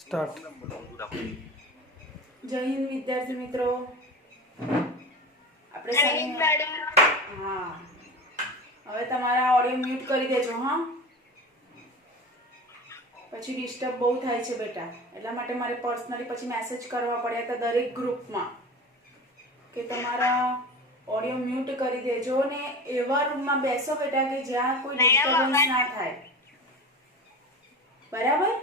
Start. જય હિન્દ વિદ્યાર્થી મિત્રો. આપણે હા, હવે તમારા ઓડિયો મ્યુટ કરી દેજો. હા, પછી ડિસ્ટર્બ બહુ થાય છે બેટા, એટલા માટે મારે પર્સનલી પછી મેસેજ કરવા પડ્યા હતા દરેક ગ્રુપમાં કે તમારા ઓડિયો મ્યુટ કરી દેજો ને એવા રૂમમાં બેસો બેટા કે જ્યાં કોઈ ડિસ્ટર્બન્સ ના થાય. બરાબર?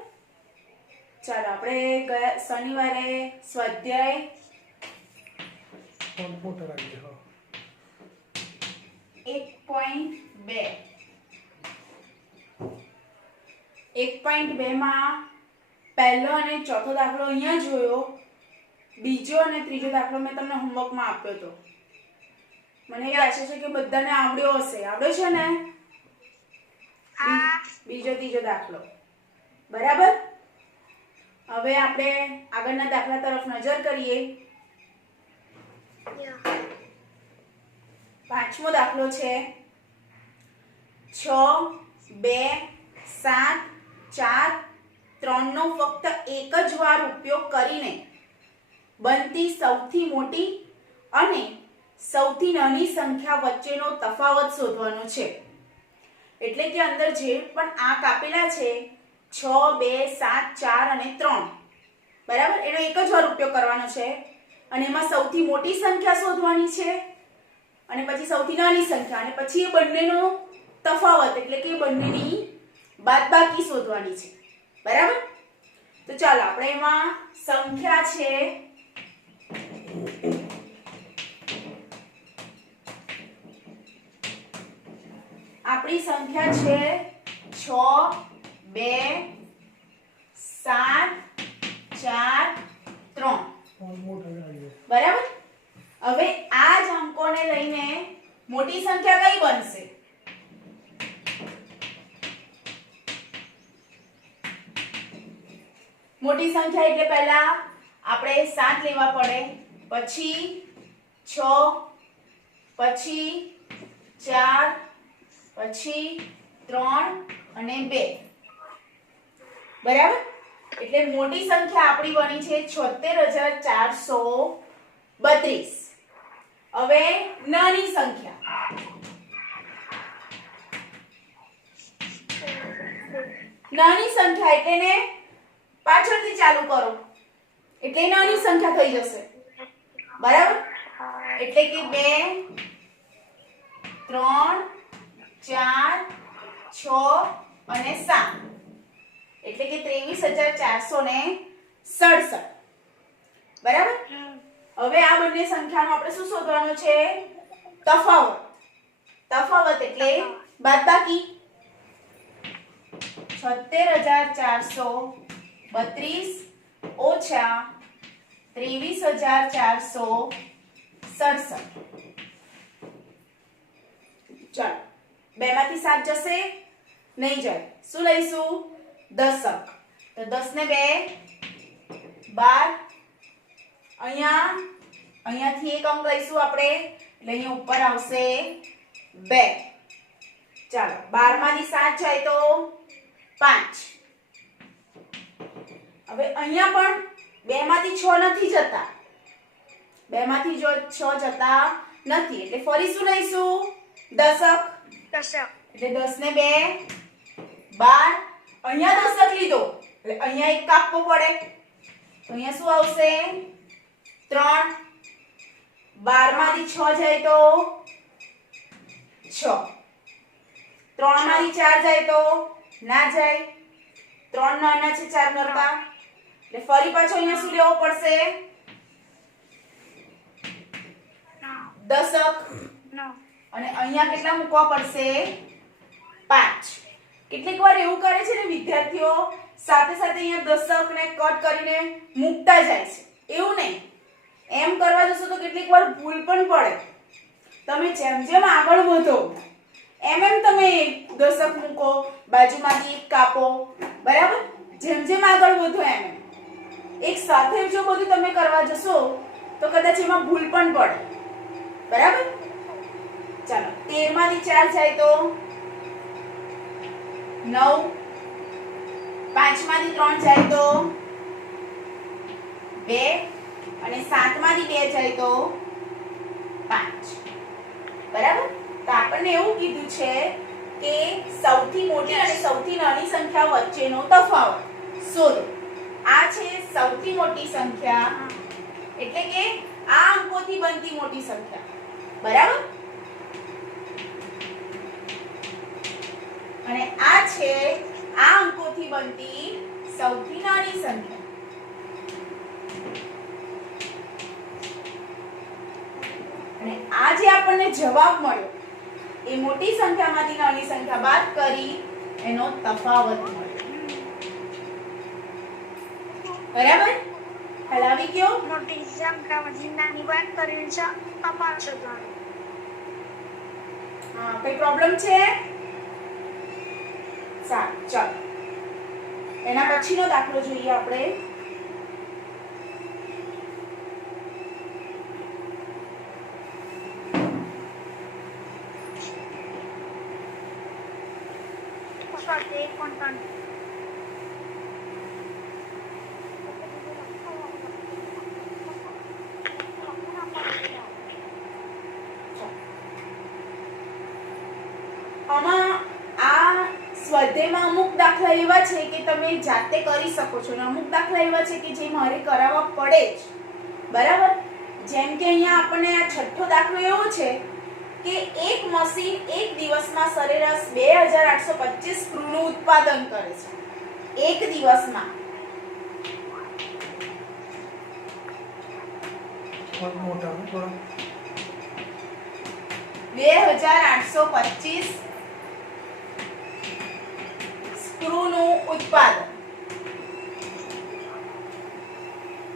ચાલો, આપણે ગયા શનિવારે સ્વાધ્યાય 1.2 માં પહેલો અને ચોથો દાખલો અહીંયા જોયો, બીજો અને ત્રીજો દાખલો મેં તમને હોમવર્કમાં આપ્યો હતો. મને આશા છે કે બધાને આવડ્યો હશે. આવડ્યો છે ને? બીજો ત્રીજો દાખલો. બરાબર? હવે આપણે આગળના દાખલા તરફ નજર કરીએ. પાંચમો દાખલો છે 6, 2, 7, 4, 3 નો ફક્ત એક જ વાર ઉપયોગ કરીને બનતી સૌથી મોટી અને સૌથી નાની સંખ્યા વચ્ચેનો તફાવત શોધવાનો છે. એટલે કે અંદર જે પણ આંક આપેલા છે 6, 2, 7, 4 અને 3, બરાબર, એનો એક જ વાર ઉપયોગ કરવાનો છે અને એમાં સૌથી મોટી સંખ્યા શોધવાની છે અને પછી સૌથી નાની સંખ્યા અને પછી એ બંનેનો તફાવત એટલે કે બંનેની બાદબાકી શોધવાની છે. બરાબર? તો ચાલો આપણે એમાં સંખ્યા છે આપણી સંખ્યા છે 6, 2, 7, 4, 3. બરાબર? હવે આ જ અંકોને લઈને મોટી સંખ્યા કઈ બનશે? મોટી સંખ્યા એટલે પહેલા આપણે 7 લેવા પડે, પછી 6, પછી 4, પછી 3 અને 2. બરાબર? એટલે મોટી સંખ્યા આપણી બની છે 76432. હવે નાની સંખ્યા, નાની સંખ્યા એટલે ને પાછળથી ચાલુ કરો એટલે નાની સંખ્યા થઈ જશે. બરાબર? એટલે કે 2, 3, 4, 6 અને 7 એટલે કે 23467. બરાબર? હવે આ બંને સંખ્યાનો આપણે શું શોધવાનું છે? તફાવત. તફાવત એટલે બાદબાકી. 76432 ઓછા 23467. ચાલો, 2 માંથી 7 જશે? નહીં જાય. શું લઈશું? દશક. તો 10 ને 2 12. અહીંયાથી એક અંક લઈશું આપણે એટલે અહીંયા ઉપર આવશે 2. ચાલો, 12 માંથી 7 જાય તો 5. હવે અહીંયા પણ 2 માંથી 6 નથી જતા. 2 માંથી 6 જતા નથી એટલે ફરી શું લઈશું? દશક. એટલે 10 ને 2 12. અહીંયા દશક લીધો એટલે અહીંયા એક કાપવો પડે તો અહીંયા શું આવશે? 3. 12 માંથી 6 જાય તો 6. 3 માંથી 4 જાય તો ના જાય. 3 નાના છે 4 કરતા એટલે ફરી પાછો અહીંયા શું લેવો પડશે? દશક. અને અહીંયા કેટલા મૂકવા પડશે? 5. કેટલીક વાર એવું કરે છે ને વિદ્યાર્થીઓ, સાથે સાથે અહીંયા દશક ને કટ કરીને મૂકતા જાય છે. એવું નહીં. એમ કરવા જશો તો કેટલીક વાર ભૂલ પણ પડે. તમે જેમ જેમ આગળ વધો એમ એમ તમે દશક મૂકો, બાજુમાંથી એક કાપો. બરાબર? જેમ જેમ આગળ વધો એમ એક સાથે જો બધું તમે કરવા જશો તો કદાચ એમાં ભૂલ પણ પડે. બરાબર? ચાલો, 13 માંથી 4 જાય તો 9. 5 માંથી 3 જાય તો માંથી 2 જાય તો 5. બરાબર? તો આપણને એવું કીધું છે કે સૌથી મોટી અને સૌથી નાની સંખ્યા વચ્ચેનો તફાવત શોધો. આ છે સૌથી મોટી સંખ્યા, એટલે કે આ અંકોથી બનતી મોટી સંખ્યા. બરાબર? અને આ છે આ અંકોથી બનતી સૌથી નાની સંખ્યા. અને આ જે આપણને જવાબ મળ્યો એ મોટી સંખ્યામાંથી નાની સંખ્યા બાદ કરી એનો તફાવત મળ્યો. બરાબર? હલાવી ગયો? મોટી સંખ્યામાંથી નાની બાદ કરીને તફાવત શોધવાનો. હા, કઈ પ્રોબ્લેમ છે? સારું, ચાલો એના પછીનો દાખલો જોઈએ આપણે. આમાં આ સ્વાધ્યાયમાં અમુક દાખલા એવા છે કે તમે જાતે કરી શકો છો અને અમુક દાખલા એવા છે કે જે મારે કરાવવા પડે જ. બરાબર? જેમ કે અહીંયા આપણને આ છઠ્ઠો દાખલો એવો છે કે એક મશીન એક દિવસમાં સરેરાશ 2825 સ્ક્રૂનું ઉત્પાદન કરે છે. એક દિવસમાં મોટા 2825 સ્ક્રૂનું ઉત્પાદન.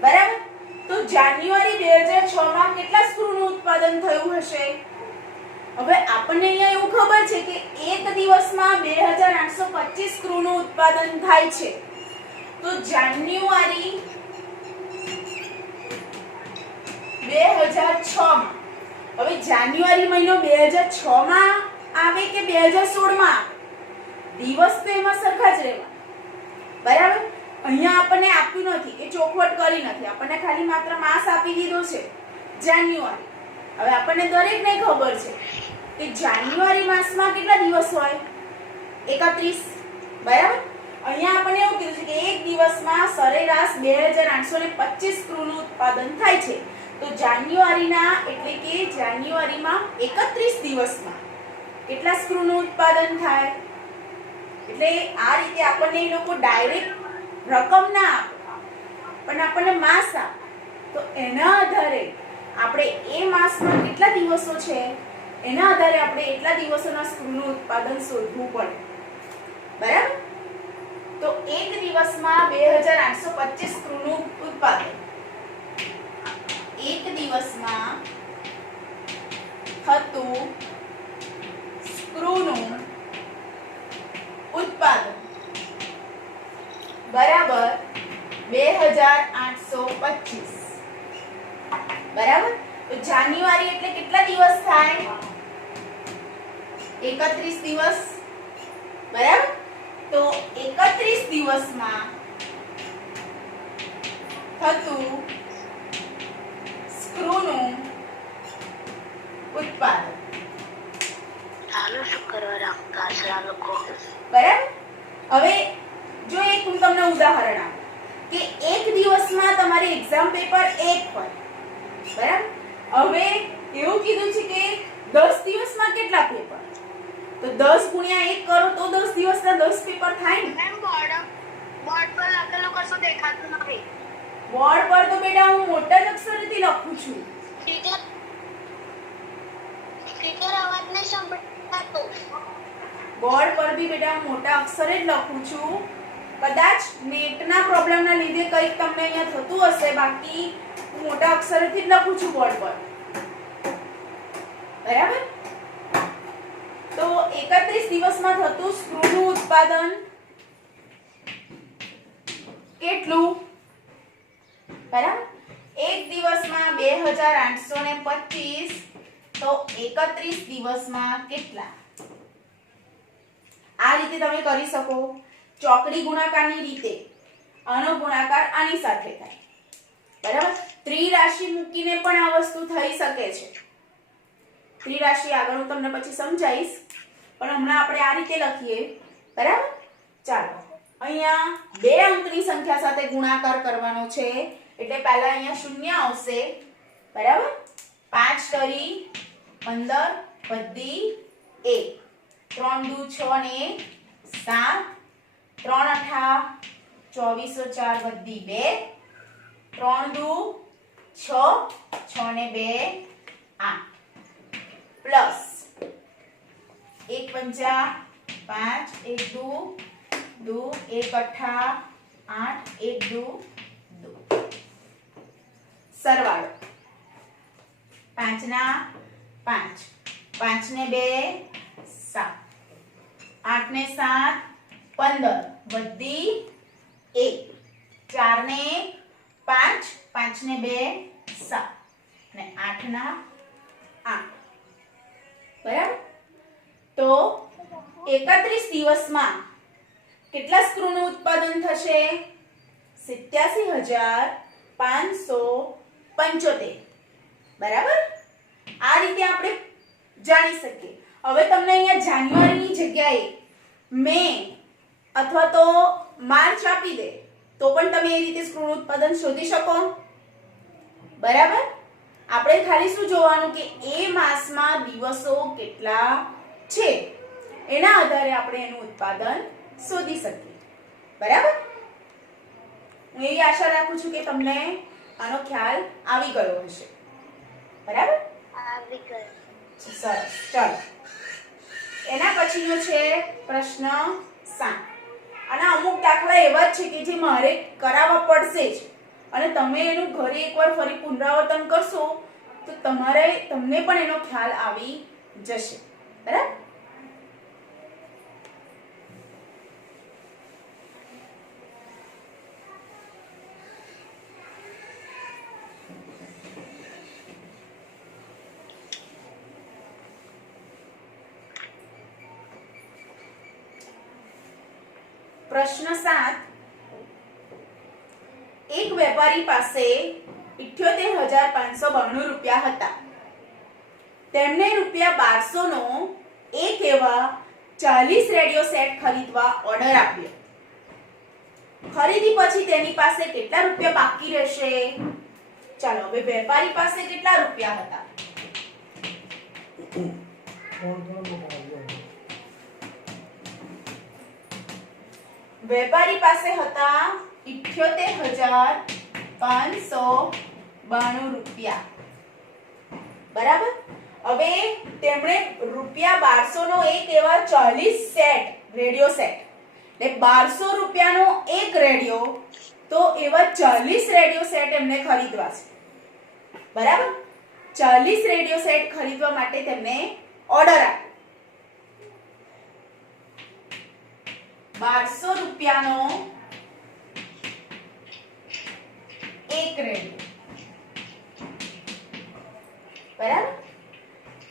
બરાબર? તો જાન્યુઆરી 2006 માં કેટલા સ્ક્રૂનું ઉત્પાદન થયું હશે? હવે આપણને અહીંયા એવું ખબર છે કે એક દિવસમાં 2825 સ્ક્રૂનું ઉત્પાદન થાય છે. તો જાન્યુઆરી 2006 માં, હવે જાન્યુઆરી મહિનો 2006 માં આવે કે 2016 માં આવે? દિવસ તો એમાં સરખા જ રહેવાના. બરાબર? અહીંયા આપણને આપ્યું નથી, એ ચોખવટ કરી નથી, આપણને ખાલી માત્ર માસ આપી દીધો છે જાન્યુઆરી. હવે આપણને દરેકને ખબર છે કે જાન્યુઆરી માસમાં કેટલા દિવસ હોય? 31. બરાબર? અહીંયા આપણને એવું કીધું છે કે એક દિવસમાં સરેરાશ 2825 સ્ક્રૂનું ઉત્પાદન થાય છે. તો જાન્યુઆરીના એટલે કે જાન્યુઆરીમાં 31 દિવસમાં કેટલા સ્ક્રૂનું ઉત્પાદન થાય? એટલે આ રીતે આપણને એ લોકો ડાયરેક્ટ રકમ ના આપે, પણ આપણને માસ આપે. તો એના આધારે આપણે એ માસમાં કેટલા દિવસો છે એના આધારે આપણે એટલા દિવસોના સ્ક્રૂનું ઉત્પાદન શોધવું પડે. બરાબર? તો એક દિવસમાં 2825 સ્ક્રૂનું ઉત્પાદન. એક દિવસમાં થતું સ્ક્રૂનું ઉત્પાદન બરાબર 2825. બરાબર? તો જાન્યુઆરી એટલે કેટલા દિવસ થાય? 31 દિવસ. બરાબર? તો 31 દિવસમાં થતું સ્ક્રૂનું ઉત્પાદન. ચાલો શું કરવા રાખતા છે આ લોકો? બરાબર? હવે જો એક હું તમને ઉદાહરણ આપું કે એક દિવસમાં તમારી એક્ઝામ પેપર 1 હોય. બરાબર? હવે એવું કીધું છે કે 10 દિવસમાં કેટલા પેપર? તો 10 ગુણ્યા 1 કરો તો 10 દિવસના 10 પેપર થાય ને? મેમ બોર્ડ પર લખેલું કશું દેખાતું નથી. બોર્ડ પર તો બેટા હું મોટા જ અક્ષરેથી લખું છું. સ્પીકર અવાજ ને સંભળાતો. બોર્ડ પર બી બેટા હું મોટા અક્ષરે જ લખું છું. કદાચ નેટના પ્રોબ્લેમના લીધે કંઈક તમને અહીંયા થતું હશે, બાકી હું મોટા અક્ષરેથી જ લખું છું બોર્ડ પર. બરાબર? તો 31 દિવસમાં થતું સ્ક્રૂનું ઉત્પાદન કેટલું? બરાબર? એક દિવસમાં 2825 તો 31 દિવસમાં કેટલા? આ રીતે તમે કરી શકો. ચોકડી ગુણાકારની રીતે આનો ગુણાકાર આની સાથે થાય. બરાબર? ત્રિરાશિ મૂકીને પણ આ વસ્તુ થઈ શકે છે. ત્રિરાશિ આગળ હું તમને પછી સમજાવીશ, પણ હમણાં આપણે આ રીતે લખીએ. બરાબર? ચાલો અહીંયા 2 અંકની સંખ્યા સાથે ગુણાકાર કરવાનો છે એટલે પહેલા અહીંયા શૂન્ય આવશે. બરાબર? 5 તરી 15 વધી 1, 3 દુ 6 ને 7, 3 અઠા 24 4 વધી 2, 3 દુ 6, 6 ને 2 8 પ્લસ 1 પંચા 5, 1 દુ 1 અઠા 8, 1 દુ 2 સરવાળો 5 ના 5, 5 ને 2 7, 8 ને 7 15 વધી 1, 4 ને 5, 5 ને 2 7 ને 8 ના 8. બરાબર? તો 31 દિવસમાં કેટલા સ્ક્રૂનું ઉત્પાદન થશે? 87,575. બરાબર? આ રીતે આપણે જાણી શકીએ. હવે તમને અહીંયા જાન્યુઆરીની જગ્યાએ મે અથવા તો માર્ચ આપી દે તો પણ તમે એ રીતે સ્ક્રૂનું ઉત્પાદન શોધી શકો. બરાબર? આપણે ખાલી શું જોવાનું કે એ માસમાં દિવસો કેટલા છે એના આધારે આપણે એનું ઉત્પાદન શોધી શકીએ. બરાબર? હું એવી આશા રાખું છું કે તમને આનો ખ્યાલ આવી ગયો હશે. બરાબર? આવી ગયો. સરસ. ચાલો એના પછીનો છે પ્રશ્ન 7. અને અમુક દાખલા એવા જ છે કે જે મારે કરાવવા પડશે જ અને તમે એનું ઘરે એકવાર ફરી પુનરાવર્તન કરશો તો તમને પણ એનો ખ્યાલ આવી જશે. બરાબર? પ્રશ્ન 7. એક વેપારી પાસે 78,592 રૂપિયા હતા. તેમને રૂપિયા 1200 નો એક એવા 40 રેડિયો સેટ ખરીદવા ઓર્ડર આપ્યો. ખરીદી પછી તેની પાસે કેટલા રૂપિયા બાકી રહેશે? ચાલો હવે વેપારી પાસે કેટલા રૂપિયા હતા? વેપારી પાસે હતા 78,592 રૂપિયા. બરાબર? હવે તેમણે રૂપિયા 1200 નો એક એવા 40 સેટ રેડિયો સેટ એટલે 1200 રૂપિયાનો એક રેડિયો તો એવા 40 રેડિયો સેટ એમને ખરીદવા છે. બરાબર? 40 રેડિયો સેટ ખરીદવા માટે તેમને ઓર્ડર આપ્યો. 1200 રૂપિયાનો એક રેડિયો. બરાબર?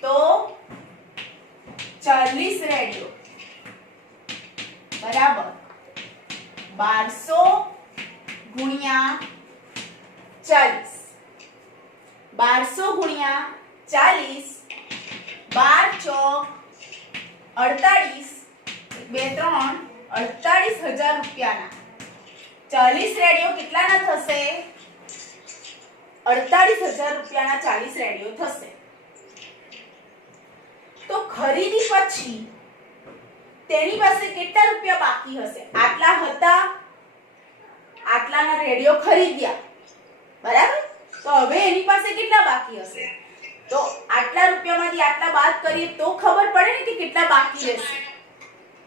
તો 40 રેડિયો બરાબર 1200 ગુણ્યા 40. 1200 ગુણ્યા 40 12 ચોક 48 2 3 48,000 રૂપિયાના 40 રેડિયો કેટલાના થશે? 48,000 રૂપિયાના 40 રેડિયો થશે. તો ખરીદી પછી તેની પાસે કેટલા રૂપિયા બાકી હશે? આટલા હતા, આટલાના રેડિયો ખરીદ્યા. બરાબર? તો હવે એની પાસે કેટલા બાકી હશે? તો આટલા રૂપિયામાંથી આટલા બાદ કરીએ તો ખબર પડે ને કે કેટલા બાકી રહેશે.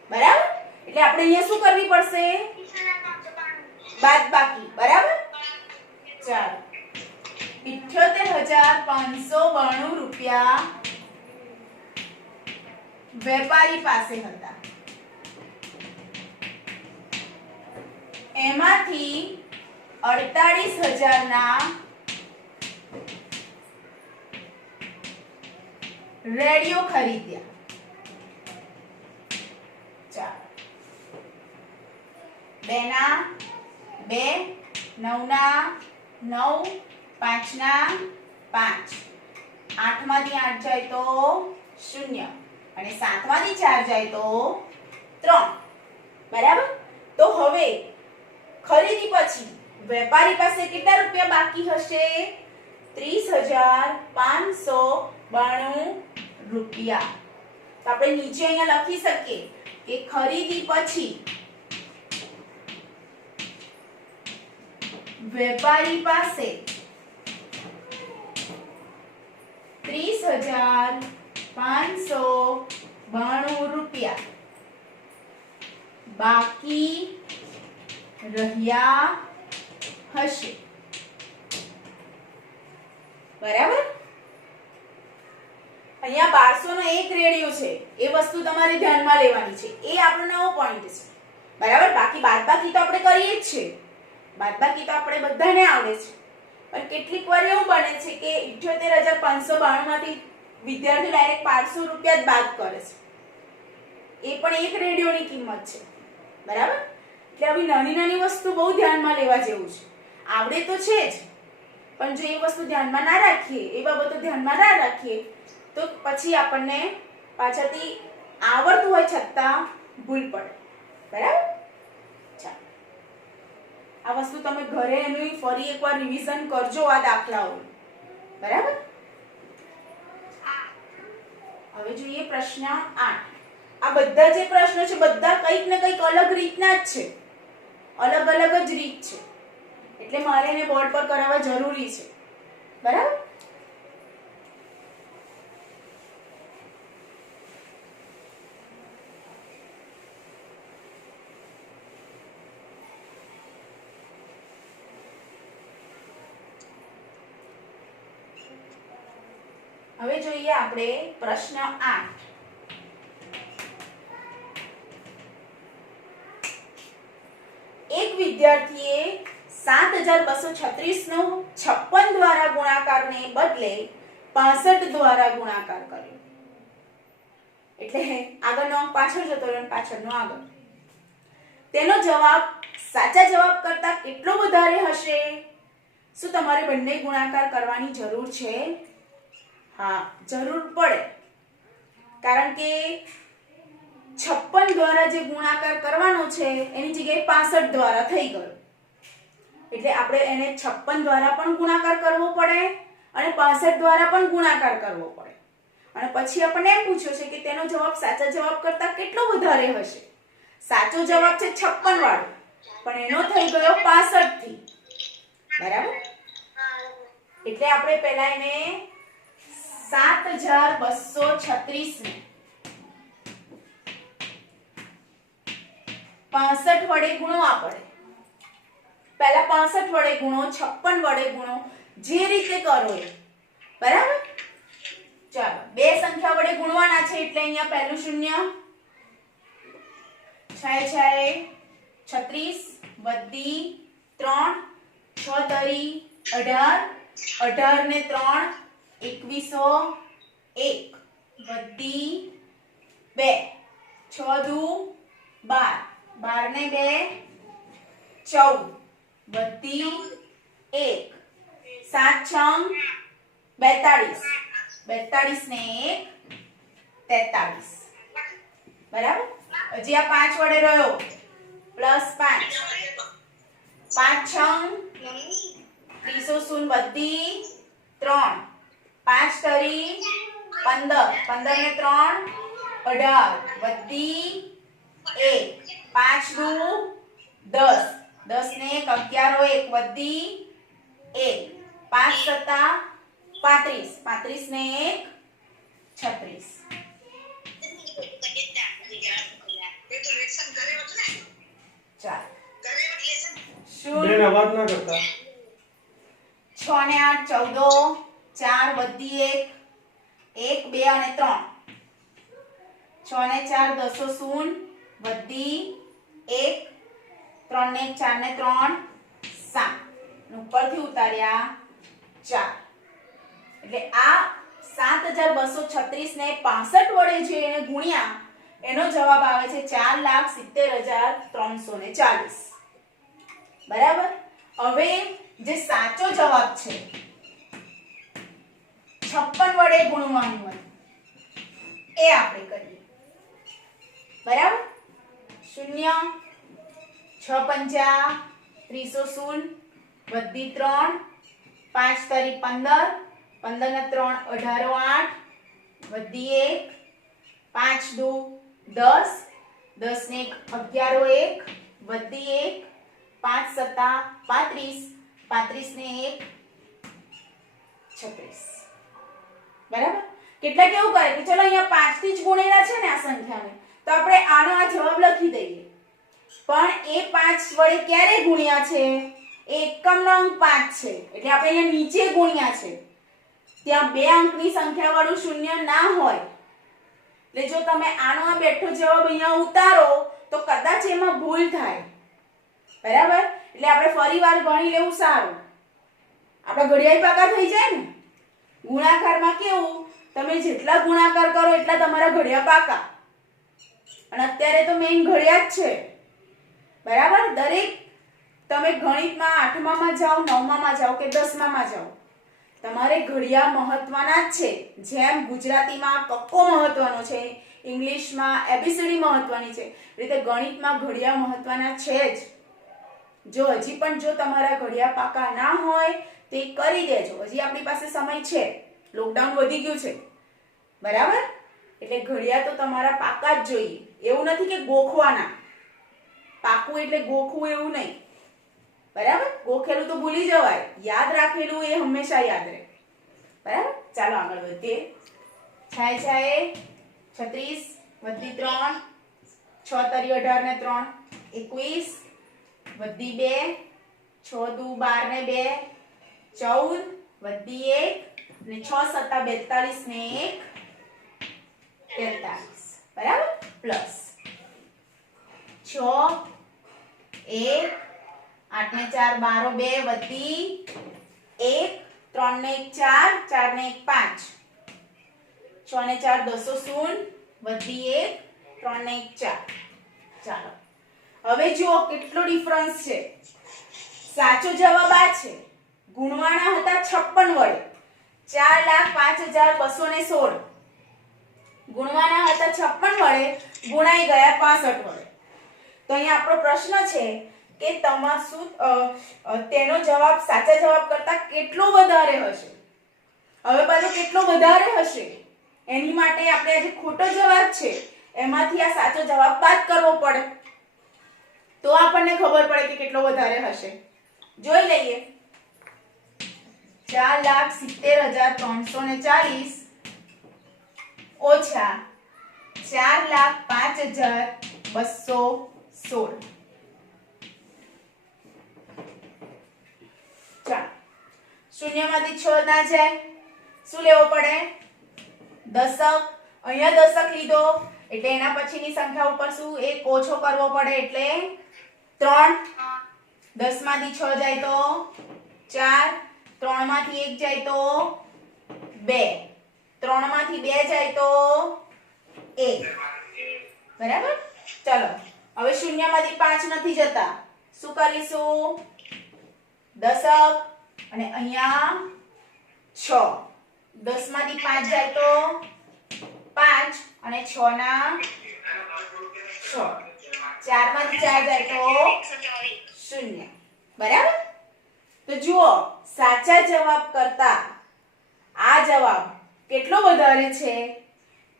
બરાબર? એટલે આપણે અહીંયા શું કરવી પડશે? બાદબાકી. બરાબર? ચાલો 78,592 રૂપિયા વેપારી પાસે હતા. એમાંથી 48,000 ના રેડિયો ખરીદ્યા. ચાલો 2 ના 2 9 ના 9 5 ના 5, 8 માંથી 8 જાય તો 0 અને 7 માંથી 4 જાય તો 3. બરાબર. તો હવે ખરીદી પછી વેપારી પાસે કેટલા રૂપિયા બાકી હશે? 30,592 રૂપિયા. તો આપણે નીચે અહીંયા લખી શકીએ કે ખરીદી પછી વેપારી પાસે 30,592 રૂપિયા બાકી રહ્યા હશે. બરાબર. અહીંયા 1200 નો એક રેડિયો છે, એ વસ્તુ તમારે ધ્યાનમાં લેવાની છે. એ આપણો નવો પોઈન્ટ છે. બરાબર. બાકી બાદબાકી તો આપણે કરીએ જ છે. બાદબાકી તો આપણે બધાને આવડે છે. પણ કેટલીક વાર એવું બને છે કે 78,592 માંથી વિદ્યાર્થી ડાયરેક્ટ 500 રૂપિયા જ બાદ કરે છે. એ પણ એક રેડિયોની કિંમત છે. બરાબર. એટલે આવી નાની નાની વસ્તુ બહુ ધ્યાનમાં લેવા જેવું છે. આવડે તો છે જ, પણ જો એ વસ્તુ ધ્યાનમાં ના રાખીએ, એ બાબતો ધ્યાનમાં ના રાખીએ તો પછી આપણને પાછળથી આવડતું હોય છતાં ભૂલ પડે. બરાબર. ચાલો, આ વસ્તુ તમે ઘરે એનું ફરી એકવાર રિવિઝન કરજો આ દાખલાઓ. બરાબર. હવે જોઈએ પ્રશ્ન 8. આ બધા જે પ્રશ્નો છે બધા કંઈક ને કંઈક અલગ રીતના જ છે, અલગ અલગ જ રીત છે. એટલે મારે એને બોર્ડ પર કરાવવા જરૂરી છે. બરાબર. હવે જોઈએ આપણે પ્રશ્ન 8. એક વિદ્યાર્થીએ 7,236 નો 56 દ્વારા ગુણાકારને બદલે 65 દ્વારા ગુણાકાર કર્યો. એટલે આગળનો અંક પાછળ જતો રહ્યો અને પાછળનો આગળ. તેનો જવાબ સાચા જવાબ કરતા કેટલો વધારે હશે? શું તમારે બંને ગુણાકાર કરવાની જરૂર છે? હા, જરૂર પડે. કારણ કે 56 દ્વારા જે ગુણાકાર કરવાનો છે એની જગ્યાએ 65 દ્વારા થઈ ગયો. એટલે આપણે એને 56 દ્વારા પણ ગુણાકાર કરવો પડે અને 65 દ્વારા પણ ગુણાકાર કરવો પડે. અને પછી આપણને એમ પૂછ્યું છે કે તેનો જવાબ સાચા જવાબ કરતા કેટલો વધારે હશે? સાચો જવાબ છે 56 વાળો, પણ એનો થઈ ગયો 65 થી. બરાબર. એટલે આપણે પહેલા એને 7,236 ને 65 વડે ગુણવા પડે. પહેલા 65 વડે ગુણો, 56 વડે ગુણો, જે રીતે કરો એ. બરાબર. ચાલો, બે સંખ્યા વડે ગુણવાના છે એટલે અહીંયા પહેલું શૂન્ય, 6 36 વધી 3, 6 તરી 18, 18 ને 3 2101 વધી 2, 6 દુ 12, 12 ને 2 14 વધી 1, 7 છંગ 42, 42 ને 1 43. બરાબર. હજી આ 5 વડે રહ્યો પ્લસ 5, 5 છંગ 300 વધી 3, 5 તરી 15, 15 ને 3 18 વધી 1, 5 દુ 10, 10 ને 1 11 વધી 1, 5 સત્તા 35, 35 ને 1 36. ચાલો, બેન અવાજ ના કરતા. 6 ને 8 14, 4 વધી 1, 1 2 અને 3, 6 ને 4 10 વધી 1, 3 ને 1 4 ને 3 7, ઉપરથી ઉતાર્યા 4. એટલે આ 7,236 ને 65 વડે જે એને ગુણ્યા એનો જવાબ આવે છે 4,70,340. બરાબર. હવે જે સાચો જવાબ છે 56 વડે ગુણવાનું હોય એ આપણે કરીએ. બરાબર? 0 6 પંચા 316 વધી 3 5 તરી 15 15 ના 3 18 8 વધી 1 5 દુ 10 10 ને 1 11 1 વધી 1 5 સત્તા 35 35 ને 1 36. બરાબર? કેટલા કેવું કરે કે ચલો અહીંયા 5 થી જ ગુણેલા છે ને આ સંખ્યાને, તો આપણે આનો આ જવાબ લખી દઈએ. પણ એ 5 વડે ક્યારે ગુણ્યા છે? એ એકમનો અંક 5 છે એટલે આપણે અહીંયા નીચે ગુણ્યા છે. ત્યાં બે અંકની સંખ્યા વાળું શૂન્ય ના હોય એટલે જો તમે આનો આ બેઠો જવાબ અહીંયા ઉતારો તો કદાચ એમાં ભૂલ થાય. બરાબર? એટલે આપણે ફરીવાર ગણી લેવું સારું. આપણા ઘડિયાળ પાકા થઈ જાય ને. ગુણાકારમાં કેવું, તમે જેટલા ગુણાકાર કરો એટલા તમારા ઘડિયા પાકા. અને અત્યારે તો મેઈન ઘડિયા જ છે. બરાબર? દરેક તમે ગણિતમાં 8મામાં જાઓ 9મામાં જાઓ કે 10મામાં જાઓ, તમારે ઘડિયા મહત્વના જ છે. જેમ ગુજરાતીમાં કક્કો મહત્વનો છે, ઇંગ્લિશમાં એબીસીડી મહત્વની છે, રીતે ગણિતમાં ઘડિયા મહત્વના છે જ. જો હજી પણ જો તમારા ઘડિયા પાકા ના હોય તે કરી દેજો. હજી આપણી પાસે સમય છે. લોકડાઉન વધી ગયું છે. બરાબર? એટલે ઘડિયા તો તમારા પાકા જ જોઈએ. એવું નથી કે ગોખવાના. પાકું એટલે ગોખવું એવું નહીં. બરાબર? ગોખેલું તો ભૂલી જવાય. યાદ રાખેલું એ હંમેશા યાદ રહે. બરાબર? ચાલો આગળ વધીએ. 6 6 36 વધી 3 6 તરી 18 ને 3 21 વધી 2 6 દુ 12 ને 2 14 વધી 1 ને 6 સત્તા 42 ને 1 43. બરાબર? પ્લસ 6 1 8 ને 4 12 2 વધી 1 3 ને 1 4 4 ને 1 5 6 ને 4 200 વધી 1 3 ને 1 4. ચાલો હવે જુઓ કેટલો ડિફરન્સ છે. સાચો જવાબ આ છે. ગુણવાના હતા 56 વડે 4,05,216. ગુણવાના હતા 56 વડે ગુણાઈ ગયા 65 વડે. તો અહીંયા આપણો પ્રશ્ન છે કે તેનો જવાબ સાચા જવાબ કરતા કેટલો વધારે હશે. હવે પાછો કેટલો વધારે હશે એની માટે આપણે આજે ખોટો જવાબ છે એમાંથી આ સાચો જવાબ બાદ કરવો પડે તો આપણને ખબર પડે કે કેટલો વધારે હશે. જોઈ લઈએ. 4,70,340 ઓછા 4,05,216. ચાલો શૂન્યમાંથી 6 ના જાય શું લેવો પડે? દશક. અહીંયા દશક લીધો એટલે એના પછીની સંખ્યા ઉપર શું એક ઓછો કરવો પડે એટલે 3. 10 માંથી 6 જાય તો 4, 3 માંથી 1 જાય તો 2, 3 માંથી 2 જાય તો 1. બરાબર? ચલો હવે શૂન્યમાંથી 5 નથી જતા. શું કરીશું? દશક અને અહીંયા 6. 10 માંથી 5 જાય તો 5 અને 6 ના 6. 4 માંથી 4 જાય તો 0. બરાબર? તો જુઓ સાચા જવાબ કરતા આ જવાબ કેટલો વધારે છે?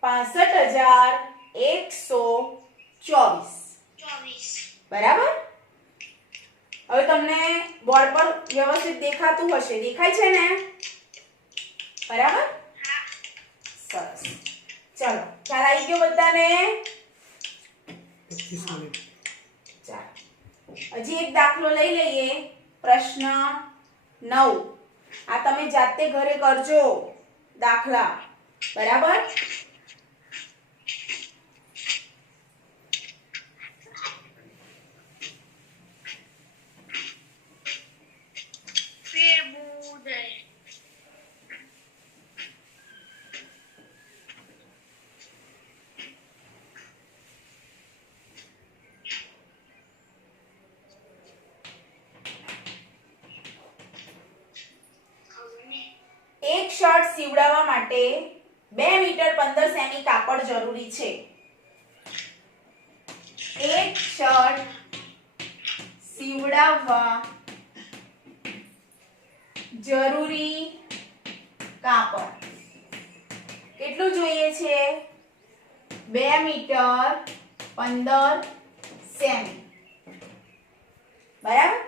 65,124. બરાબર? હવે તમને બોર્ડ પર વ્યવસ્થિત દેખાતું હશે. દેખાય છે ને? બરાબર? સરસ. ચલો ખ્યાલ આવી ગયો બધાને? હજી એક દાખલો લઈ લઈએ. પ્રશ્ન 9. આ તમે જાતે ઘરે કરજો દાખલા. બરાબર? સીવડાવવા માટે 2 મીટર 15 સેમી કાપડ જરૂરી છે. એક શર્ટ સીવડાવવા જરૂરી કાપડ કેટલું જોઈએ છે? 2 મીટર 15 સેમી. બરાબર.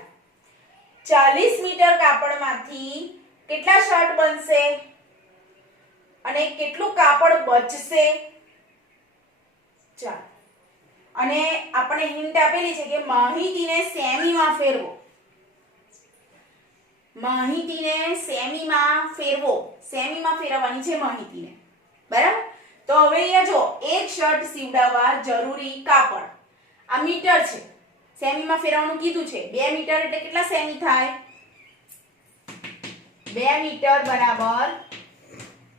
40 મીટર કાપડમાંથી કેટલા શર્ટ બનશે અને કેટલું કાપડ બચશે? ચાલો, અને આપણે હિન્ટ આપેલી છે કે માહિતીને સેમીમાં ફેરવો. માહિતીને સેમીમાં ફેરવો. સેમીમાં ફેરવવાની છે માહિતીને. બરાબર. તો હવે અહીંયા જો એક શર્ટ સીવડાવવા જરૂરી કાપડ આ મીટર છે, સેમીમાં ફેરવવાનું કીધું છે. 2 મીટર એટલે કેટલા સેમી થાય? 2 મીટર બરાબર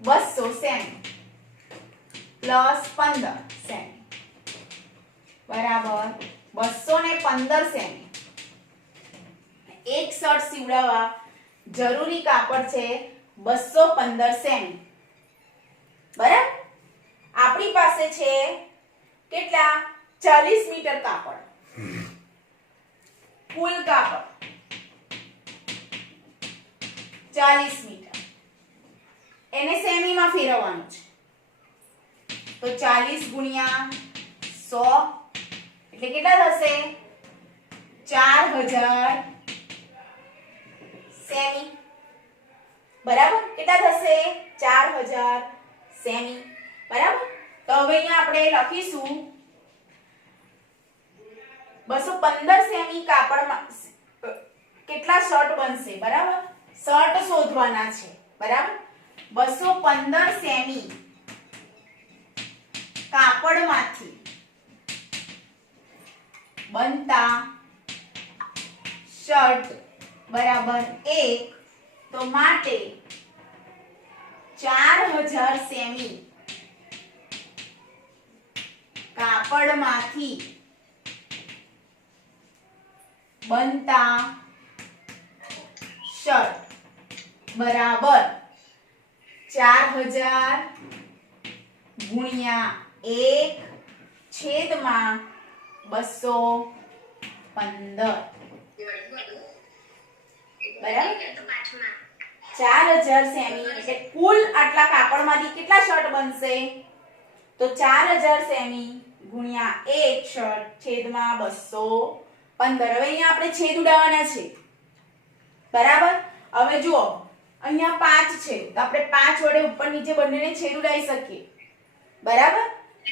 200 સેમી પ્લસ 15 સેમી બરાબર 215 સેમી. એક શર્ટ સીવડાવવા જરૂરી કાપડ છે 215 સેમી. બરાબર. આપણી પાસે છે કેટલા? 40 મીટર કાપડ. કુલ કાપડ 40 મીટર. એને સેમીમાં ફેરવવાનું છે. તો 40 ગુણ્યા 100 એટલે કેટલા થશે? 4000 સેમી. બરાબર. કેટલા થશે? 4000 સેમી. બરાબર. તો હવે અહીંયા આપણે લખીશું 215 સેમી કાપડમાં કેટલા શર્ટ બનશે? બરાબર. શર્ટ શોધવાના છે. બરાબર. 215 સેમી કાપડમાંથી બનતા શર્ટ બરાબર 1. તો માટે 4000 સેમી કાપડમાંથી બનતા શર્ટ બરાબર 4000 ગુણ્યા 1 છેદમાં 215. બરાબર. 4000 સેમી એટલે કુલ આટલા કાપડમાંથી કેટલા શર્ટ બનશે? તો 4000 સેમી ગુણ્યા 1 શર્ટ છેદમાં 215. હવે અહીંયા આપણે છેદ ઉડાવવાના છે. બરાબર. હવે જુઓ અહીંયા 5 છે તો આપણે 5 વડે ઉપર નીચે બંનેને છેદ ઉડાવી શકીએ. બરાબર.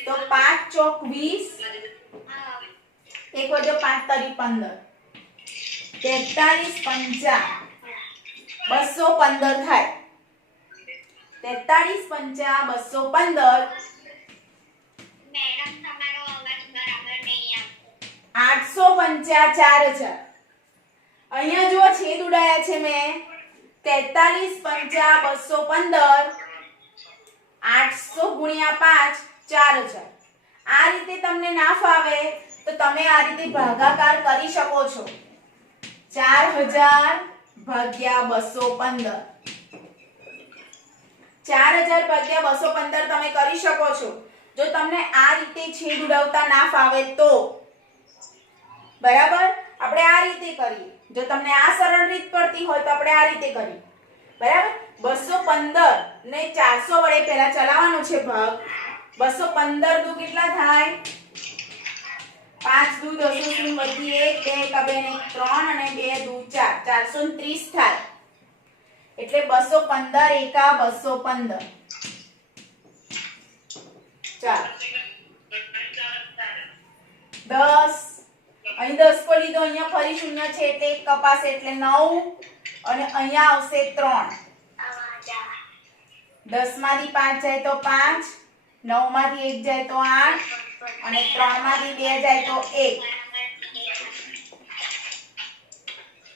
તો 5 ચોક 20 એક વધ્યો 5 તરી 15 43 50 215 થાય. 43 50 215. મેડમ તમારો અવાજ બરાબર નહીં850 આવતો. 4000. અહીંયા જુઓ છેદ ઉડાયા છે મેં. 43 50 215 800 ગુણ્યા 5 4000. આ રીતે તમને ના ફાવે તો તમે આ રીતે ભાગાકાર કરી શકો છો. 4000 ભાગ્યા 215. 4000 ભાગ્યા 215 તમે કરી શકો છો. જો તમને આ રીતે છેદ ઉડાવતા ના ફાવે તો. બરાબર. આપણે આ રીતે કરીએ. જો તમને આ સરળ રીત પડતી હોય તો આપણે આ રીતે કરીએ. બરાબર. 215 ને 400 વડે પહેલા ચલાવવાનો છે ભાગ. 215 દુ કેટલા થાય? 5 દુ 10 વધી 1 2 2 ને 3 અને 2 દુ 4 430 થાય. એટલે 215 એકા 215. ચાલો 10 અહીં 10 કો લીધો, અહીંયા ફરી શૂન્ય છે એટલે 1 કપાશે એટલે 9 અને અહીંયા આવશે 3. 10 માંથી 5 જાય તો 5, 9 માંથી 1 જાય તો 8 અને 3 માંથી 2 જાય તો 1.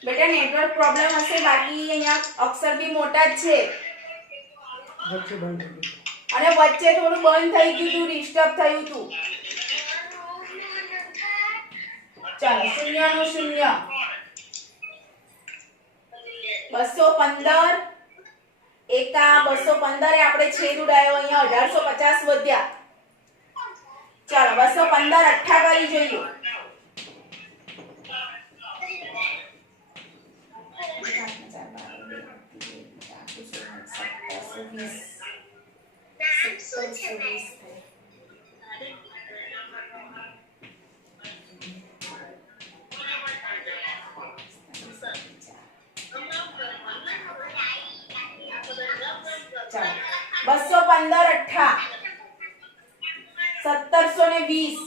બેટા નેટવર્ક પ્રોબ્લેમ હશે, બાકી અહીંયા અક્ષર બી મોટા જ છે અને વચ્ચે થોડું બંધ થઈ ગયું હતું, ડિસ્ટર્બ થયું હતું. ચાલો 0 નું 0. 215 એકા 215 એ આપણે છેદ ઉડાયો, અહીંયા 1850 વધ્યા. ચાલો 215 અઠ્ઠા કરી જોઈએ. ચાલો 215 અઠ્ઠા 1720.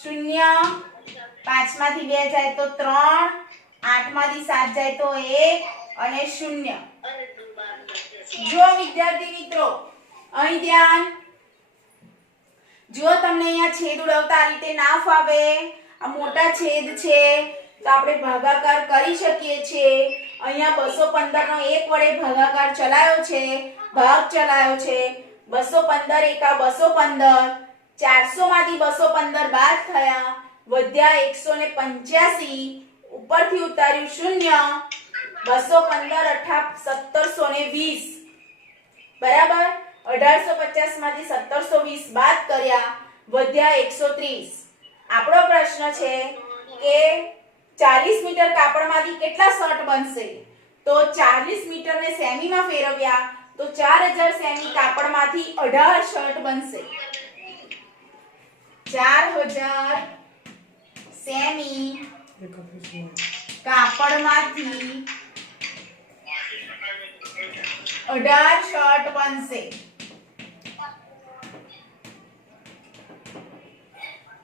શૂન્ય 5 માંથી 2 જાય તો 3, 8 માંથી 7 જાય તો 1 અને 0. જો વિદ્યાર્થી મિત્રો અહીં ધ્યાન, જો તમને અહીંયા છેદ ઉડાવતા આ રીતે ના ફાવે, આ મોટા છેદ છે તો આપણે ભાગાકાર કરી શકીએ છીએ. અહીંયા 215 નો 1 વડે ભાગાકાર ચલાયો છે, ભાગ ચલાયો છે. 215 એકા 215, 400 માંથી 215 બાદ થયા, વધ્યા 185, ઉપરથી ઉતાર્યું 0. 215 અઠ્ઠા 1720 બરાબર. 1850 માંથી 1720 બાદ કર્યા, વધ્યા 130. આપણો પ્રશ્ન છે કે 40 મીટર કાપડમાંથી કેટલા શર્ટ બનશે? તો 40 મીટરને સેમીમાં ફેરવ્યા તો 4000 સેમી કાપડમાંથી 18 શર્ટ બનશે. 4000 સેમી કાપડમાંથી 18 શર્ટ બનશે.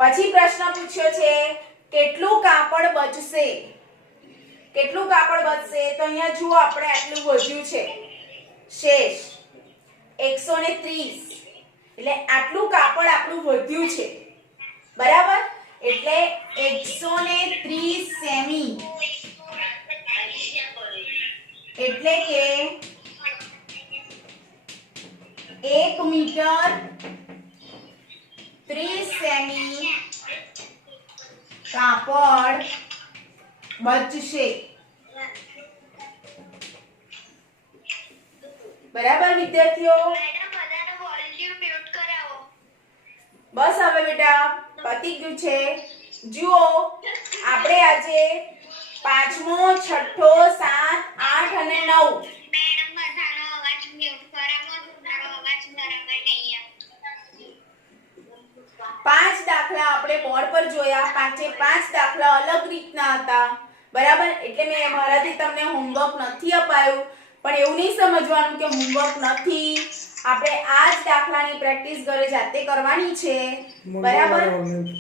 પછી પ્રશ્ન પૂછ્યો છે કેટલું કાપડ બચશે? કેટલું કાપડ બચશે? તો અહીંયા જુઓ આપણે આટલું વધ્યું છે શેષ 130, એટલે આટલું કાપડ આપણું વધ્યું છે બરાબર. એટલે 130 સેમી એટલે કે 1 મીટર 30 સેમી કાપડ બચશે બરાબર વિદ્યાર્થીઓ. બસ હવે બેટા પતી ગયું છે. જુઓ આપણે આજે 5મો 6ઠ્ઠો 7 8 અને 9 5 દાખલા આપણે બોર્ડ પર જોયા. 5 દાખલા અલગ રીતના હતા બરાબર. એટલે મેં મારાથી તમને હોમવર્ક નથી અપાયું, પણ એવું નહીં સમજવાનું કે હોમવર્ક નથી. આપણે આ જ દાખલાની પ્રેક્ટિસ ઘરે જાતે કરવાની છે બરાબર.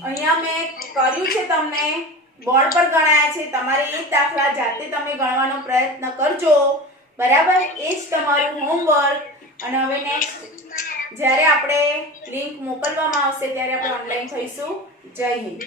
અહીંયા મેં કર્યું છે, તમને બોર્ડ પર ગણાયા છે. તમારે એ જ દાખલા જાતે તમે ગણવાનો પ્રયત્ન કરજો બરાબર. એ જ તમારું હોમવર્ક. અને હવે નેક્સ્ટ જ્યારે આપણે લિંક મોકલવામાં આવશે ત્યારે આપણે ઓનલાઈન થઈશું. જય હિન્દ.